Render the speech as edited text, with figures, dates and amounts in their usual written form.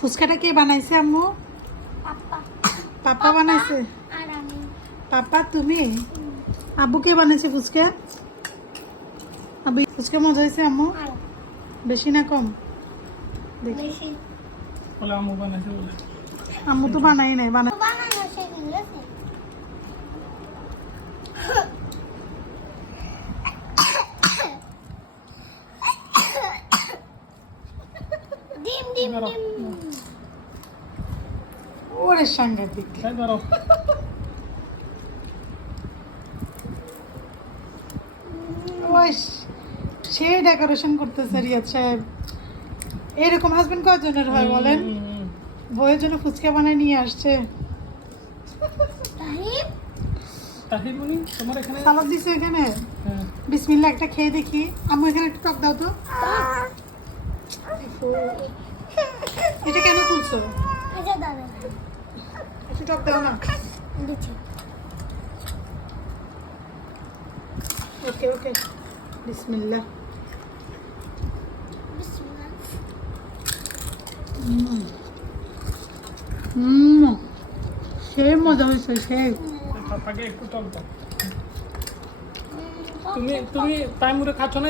ফুচকাটা কে বানাইছে আম্মু? পাপা। পাপা বানাইছে? আর আমি। পাপা তুমি? আব্বু কে বানাইছে ফুচকা? আব্বু ফুচকা মজা হয়েছে আম্মু? আর বেশি না কম? বেশি। বলে আম্মু বানাইছে বলে। আম্মু তো বানাই নাই, বানাই। বানানো শেষ হয়ে গেছে। ডিম ডিম ধরো। ডিম। ওরে সাংঘাতিক। তাই ধরো। ওই সে ডেকোরেশন করতেছে রিয়াদ সাহেব। এরকম হাজবেন্ড কয়জনের হয় বলেন? বউয়ের জন্য ফুচকা বানায় নিয়ে আসছে। তাহিব তাহির মনি তোমার এখানে সালাদ দিছে এখানে। হ্যাঁ। বিসমিল্লাহ একটা খেয়ে দেখি। আম্মু এখানে একটু টক দাও তো। এটা কেন খুলছো? আচ্ছা দাদা একটু টক দাও না। দিচ্ছি। ওকে ওকে বিসমিল্লাহ। বিসমিল্লাহ। সে মজা হয়েছে সে। পাপাকে একটু টক দাও। তুমি টাইম করে খাচ্ছ না?